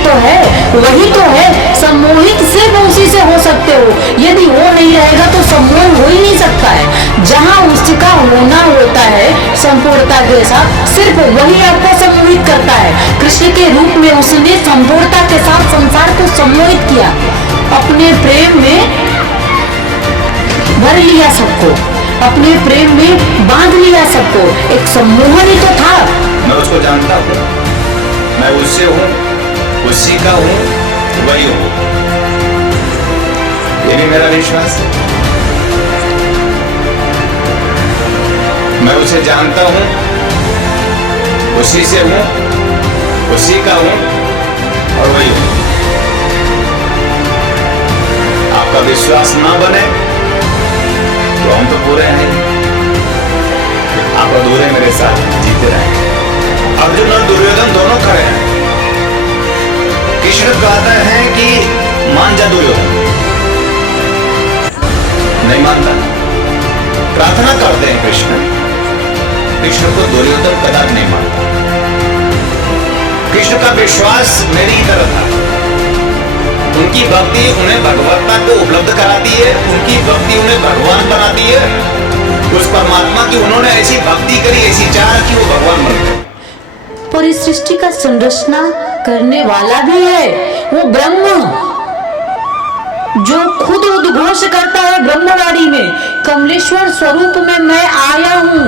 तो है, वही तो है, सम्मोहित सिर्फ उसी से हो सकते हो। यदि वो नहीं रहेगा तो सम्मोहन हो ही नहीं सकता है। जहाँ उसका होना होता है संपूर्णता के साथ, सिर्फ वही आपको सम्मोहित करता है। कृष्ण के रूप में उसने संपूर्णता के साथ संसार को सम्मोहित किया, अपने प्रेम में भर लिया सबको, अपने प्रेम में बांध लिया सबको। एक सम्मोहन ही तो था। मैं उसको जानता हूँ, मैं उससे हूँ, उसी का हूँ, वही हूँ। ये भी मेरा विश्वास है। मैं उसे जानता हूँ, उसी से हूँ, उसी का हूँ और वही हूँ। आपका विश्वास ना बने तो हम तो पूरे हैं, आप अधूरे मेरे साथ जीते रहे। अर्जुन और दुर्योधन दोनों खड़े हैं। कृष्ण कहते हैं कि मान जा दुर्योधन, नहीं मानता। प्रार्थना करते हैं कृष्ण को दुर्योधन कदापि नहीं मानता। कृष्ण का विश्वास मेरी तरह था। उनकी भक्ति उन्हें भगवत्ता को उपलब्ध कराती है, उनकी भक्ति उन्हें भगवान बनाती है। उस परमात्मा की उन्होंने ऐसी भक्ति करी, ऐसी चाह कि वो भगवान बन गए। पर इस सृष्टि का संरचना करने वाला भी है वो ब्रह्म, जो खुद उद्घोष करता है ब्रह्मवाणी में, कमलेश्वर स्वरूप में मैं आया हूं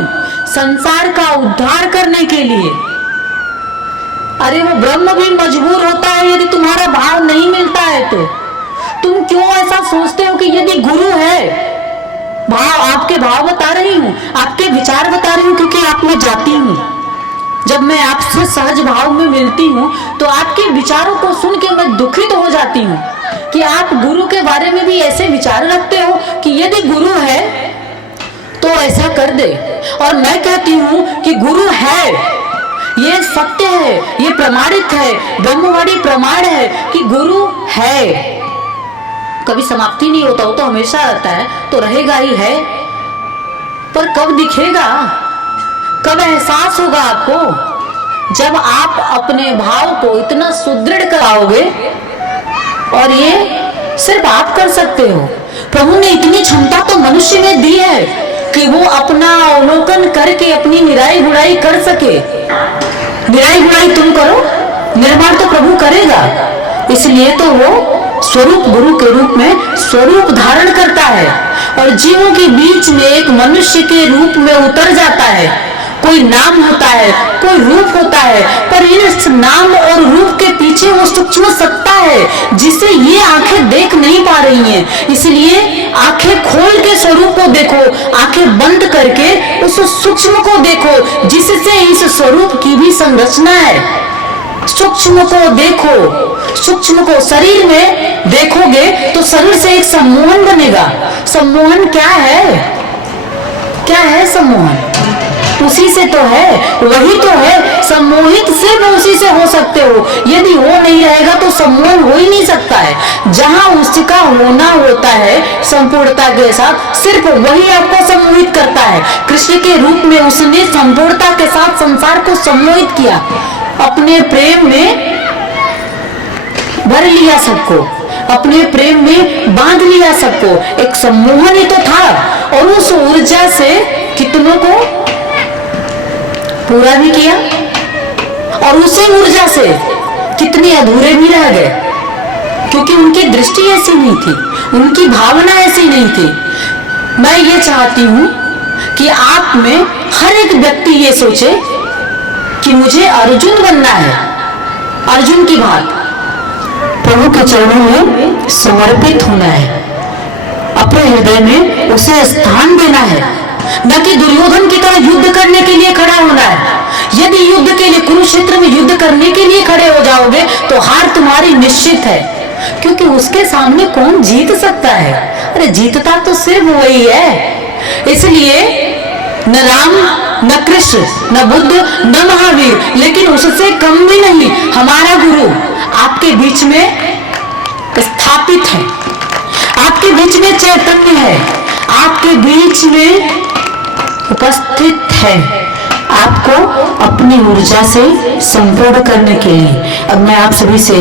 संसार का उद्धार करने के लिए। अरे वो ब्रह्म भी मजबूर होता है यदि तुम्हारा भाव नहीं मिलता है तो। तुम क्यों ऐसा सोचते हो कि यदि गुरु है, भाव आपके भाव बता रही हूं, आपके विचार बता रही हूं, क्योंकि आप में जाती हूं। जब मैं आपसे सहज भाव में मिलती हूं तो आपके विचारों को सुन के मैं दुखित हो जाती हूं कि आप गुरु के बारे में भी ऐसे विचार रखते हो कि यदि गुरु है तो ऐसा कर दे। और मैं कहती हूं कि गुरु है, ये सत्य है, ये प्रमाणित है, ब्रह्मवाणी प्रमाण है कि गुरु है। कभी समाप्ति नहीं होता, वो तो हमेशा रहता है, तो रहेगा ही है। पर कब दिखेगा, कब एहसास होगा आपको? जब आप अपने भाव को इतना सुदृढ़ कराओगे। और ये सिर्फ आप कर सकते हो। प्रभु ने इतनी क्षमता तो मनुष्य में दी है कि वो अपना अवलोकन करके अपनी निराई गुड़ाई कर सके। निराई गुड़ाई तुम करो, निर्माण तो प्रभु करेगा। इसलिए तो वो स्वरूप गुरु के रूप में स्वरूप धारण करता है और जीवों के बीच में एक मनुष्य के रूप में उतर जाता है। कोई नाम होता है, कोई रूप होता है, पर इस नाम और रूप के पीछे वो सूक्ष्म सत्ता है जिसे ये आंखें देख नहीं पा रही हैं। इसलिए आंखें खोल के स्वरूप को देखो, आंखें बंद करके उस सूक्ष्म को देखो जिससे इस स्वरूप की भी संरचना है। सूक्ष्म को देखो, सूक्ष्म को शरीर में देखोगे तो शरीर से एक सम्मोहन बनेगा। सम्मोहन क्या है? क्या है सम्मोहन? उसी से तो है, वही तो है। सम्मोहित सिर्फ उसी से हो सकते हो। यदि वो नहीं रहेगा तो सम्मोहन हो ही नहीं सकता है। जहाँ उसका होना होता है संपूर्णता के साथ, सिर्फ वही आपको सम्मोहित करता है। कृष्ण के रूप में उसने संपूर्णता के साथ संसार को सम्मोहित किया, अपने प्रेम में भर लिया सबको, अपने प्रेम में बांध लिया सबको। एक सम्मोहन ही तो था। और उस ऊर्जा से कितनों को पूरा भी किया और उसी ऊर्जा से कितने अधूरे भी रह गए, क्योंकि उनकी दृष्टि ऐसी नहीं थी, उनकी भावना ऐसी नहीं थी। मैं ये चाहती हूं कि आप में हर एक व्यक्ति ये सोचे कि मुझे अर्जुन बनना है। अर्जुन की बात प्रभु के चरणों में समर्पित होना है, अपने हृदय में उसे स्थान देना है, न कि दुर्योधन की तरह युद्ध करने के लिए खड़ा होना है। यदि युद्ध के लिए, कुरुक्षेत्र में युद्ध करने के लिए खड़े हो जाओगे तो हार तुम्हारी निश्चित है, क्योंकि उसके सामने कौन जीत सकता है? अरे जीतता तो सिर्फ वही है। इसलिए न राम, न कृष्ण, न बुद्ध, न महावीर, लेकिन उससे कम भी नहीं हमारा गुरु आपके बीच में स्थापित है, आपके बीच में चैतन्य है, आपके बीच में उपस्थित है। आपको अपनी ऊर्जा से संपूर्ण करने के लिए। अब मैं आप सभी से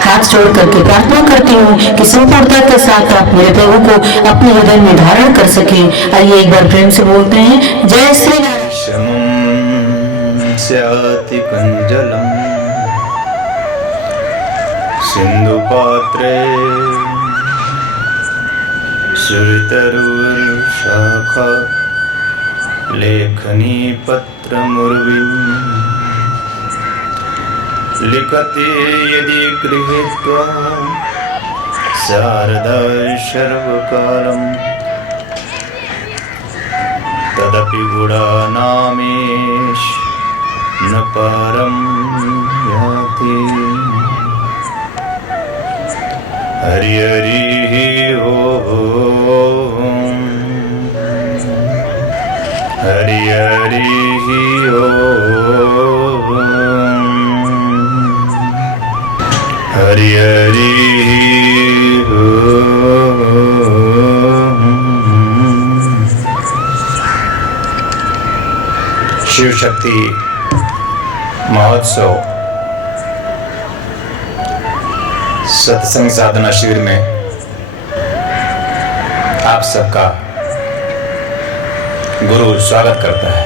हाथ जोड़ करके प्रार्थना करती हूँ कि संपूर्णता के साथ आप मेरे प्रभु को अपने हृदय में धारण कर सके। आइए एक बार प्रेम से बोलते हैं, जय श्री नारायण। शमं स्याति कंजलम् सिंधुपात्रे सुरतरुर्शाखा लेखनी पत्रमुर्विम् लिखति यदि गृहीत्वा शारदा सर्वकालम् तदपि गुणानामेश न पारं याति। हरि हरि ओम हरि हरि ओम हरि हरि ओम। शिव शक्ति महोत्सव सत्संग साधना शिविर में आप सबका गुरु स्वागत करता है।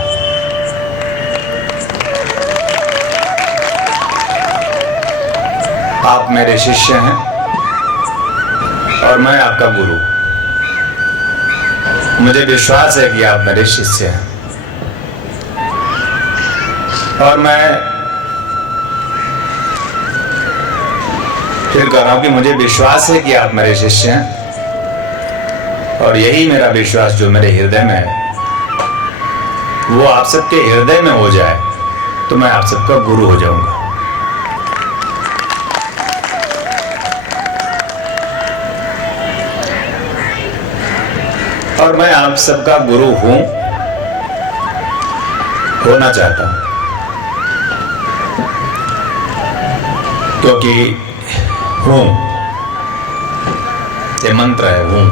आप मेरे शिष्य हैं और मैं आपका गुरु। मुझे विश्वास है कि आप मेरे शिष्य हैं और मैं फिर कह रहा हूं कि मुझे विश्वास है कि आप मेरे शिष्य हैं और यही मेरा विश्वास जो मेरे हृदय में है वो आप सबके हृदय में हो जाए तो मैं आप सबका गुरु हो जाऊंगा। और मैं आप सबका गुरु हूं, होना चाहता हूं, क्योंकि हूं ये मंत्र है। हूं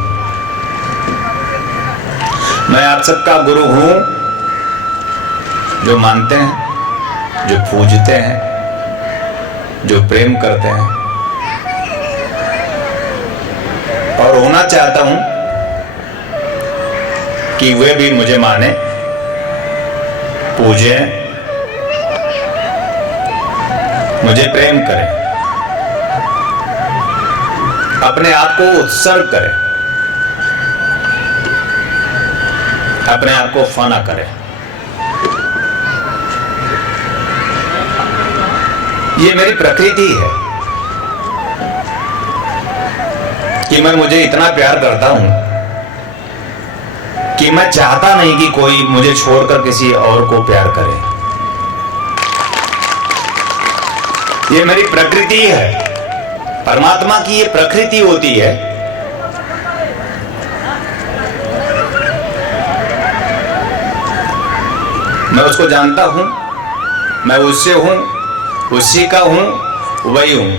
मैं आप सबका गुरु हूं जो मानते हैं, जो पूजते हैं, जो प्रेम करते हैं। और होना चाहता हूं कि वे भी मुझे माने, पूजे, मुझे प्रेम करें, अपने आप को उत्सर्ग करें, अपने आप को फना करें। ये मेरी प्रकृति है कि मैं मुझे इतना प्यार करता हूं कि मैं चाहता नहीं कि कोई मुझे छोड़कर किसी और को प्यार करे। ये मेरी प्रकृति है। परमात्मा की ये प्रकृति होती है मैं उसको जानता हूं, मैं उससे हूं, उसी का हूं, वही हूं।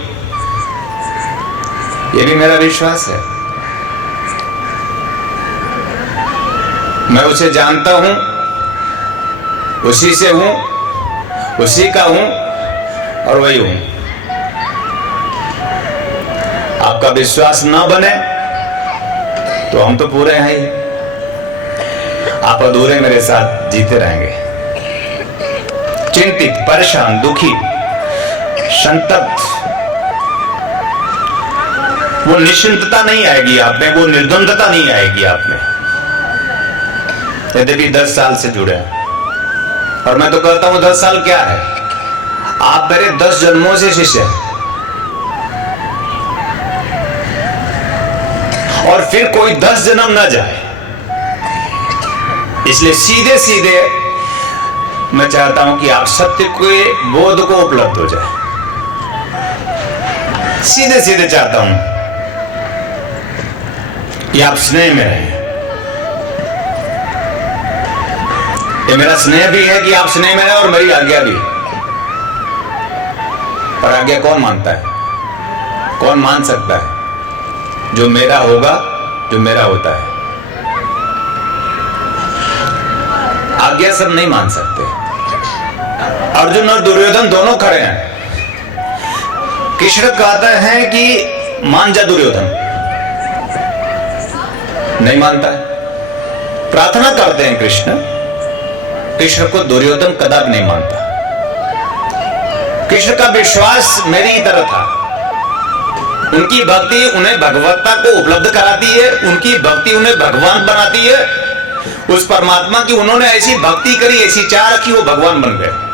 ये भी मेरा विश्वास है। मैं उसे जानता हूं, उसी से हूं, उसी का हूं और वही हूं। आपका विश्वास ना बने तो हम तो पूरे हैं ही, आप अधूरे मेरे साथ जीते रहेंगे। चिंतित, परेशान, दुखी, संतप्त, वो निश्चिंतता नहीं आएगी आप में, वो निर्द्वंदता नहीं आएगी आप में, यद्यपि 10 साल से जुड़े हैं। और मैं तो कहता हूं 10 साल क्या है, आप मेरे 10 जन्मों से शिष्य हैं। और फिर कोई 10 जन्म ना जाए, इसलिए सीधे सीधे मैं चाहता हूं कि आप सत्य के बोध को उपलब्ध हो जाए। सीधे सीधे चाहता हूं कि आप स्नेह में रहें। ये मेरा स्नेह भी है कि आप स्नेह में रहें और मेरी आज्ञा भी। पर आज्ञा कौन मानता है, कौन मान सकता है? जो मेरा होगा, जो मेरा होता है। आज्ञा सब नहीं मान सकते, अर्जुन और दुर्योधन दोनों खड़े हैं। कृष्ण कहते हैं कि मान जा दुर्योधन, नहीं मानता है। प्रार्थना करते हैं कृष्ण, कृष्ण को दुर्योधन कदापि नहीं मानता। कृष्ण का विश्वास मेरी ही तरह था। उनकी भक्ति उन्हें भगवत्ता को उपलब्ध कराती है, उनकी भक्ति उन्हें भगवान बनाती है। उस परमात्मा की उन्होंने ऐसी भक्ति करी, ऐसी चाह रखी, वो भगवान बन गए।